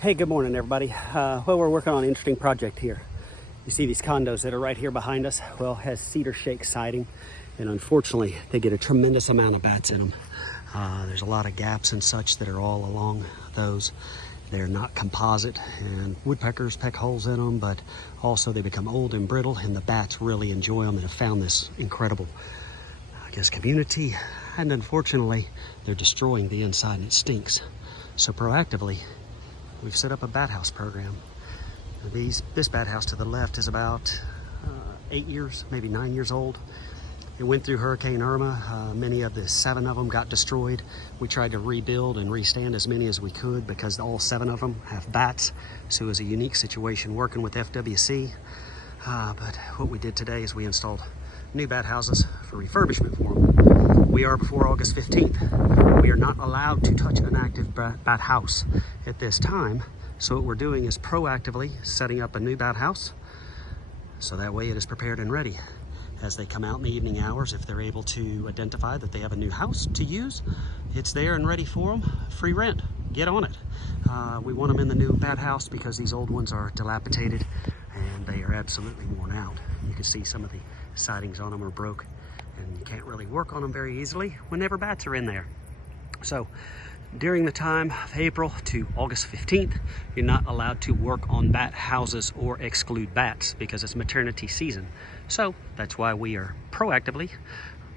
Hey, good morning, everybody. Well, we're working on an interesting project here. You see these condos that are right here behind us? Well, has cedar shake siding, and unfortunately, they get a tremendous amount of bats in them. There's a lot of gaps and such that are all along those. They're not composite, and woodpeckers peck holes in them, but also they become old and brittle, and the bats really enjoy them and have found this incredible, community. And unfortunately, they're destroying the inside, and it stinks. So proactively, we've set up a bat house program. This bat house to the left is about 8 years, maybe 9 years old. It went through Hurricane Irma. Many of the 7 of them got destroyed. We tried to rebuild and restand as many as we could because all 7 of them have bats. So it was a unique situation working with FWC. But what we did today is we installed new bat houses for refurbishment for them. We are before August 15th. We are not allowed to touch an active bat house at this time. So what we're doing is proactively setting up a new bat house. So that way it is prepared and ready. As they come out in the evening hours, if they're able to identify that they have a new house to use, it's there and ready for them, free rent. Get on it. We want them in the new bat house because these old ones are dilapidated and they are absolutely worn out. You can see some of the sidings on them are broke, and you can't really work on them very easily whenever bats are in there. So during the time of April to August 15th, you're not allowed to work on bat houses or exclude bats because it's maternity season. So that's why we are proactively,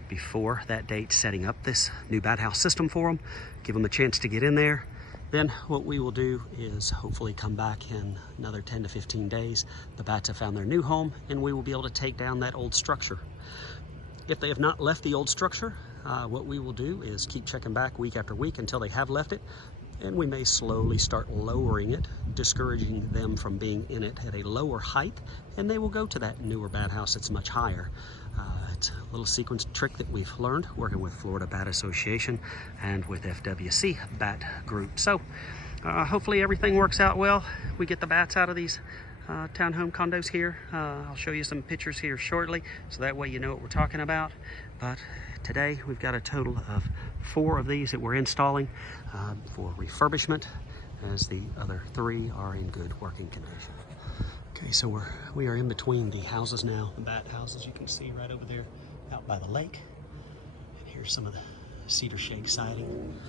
before that date, setting up this new bat house system for them, give them a chance to get in there. Then what we will do is hopefully come back in another 10 to 15 days. The bats have found their new home, and we will be able to take down that old structure. If they have not left the old structure, what we will do is keep checking back week after week until they have left it, and we may slowly start lowering it, discouraging them from being in it at a lower height, and they will go to that newer bat house that's much higher. It's a little sequence trick that we've learned working with Florida Bat Association and with FWC Bat Group. So hopefully everything works out well. We get the bats out of these townhome condos here. I'll show you some pictures here shortly, so that way you know what we're talking about. But today we've got a total of 4 of these that we're installing for refurbishment, as the other 3 are in good working condition. Okay, so we are in between the houses now, the bat houses you can see right over there out by the lake. And here's some of the cedar shake siding.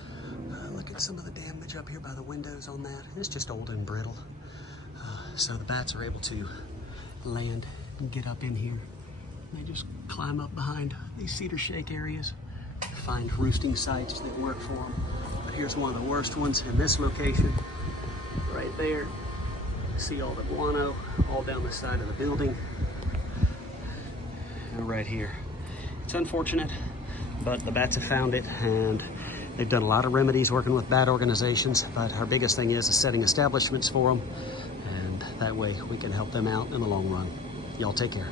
Look at some of the damage up here by the windows on that. It's just old and brittle. So the bats are able to land and get up in here. They just climb up behind these cedar shake areas, find roosting sites that work for them. But here's one of the worst ones in this location, right there. See all the guano all down the side of the building. And right here. It's unfortunate, but the bats have found it, and they've done a lot of remedies working with bat organizations, but our biggest thing is setting establishments for them, and that way we can help them out in the long run. Y'all take care.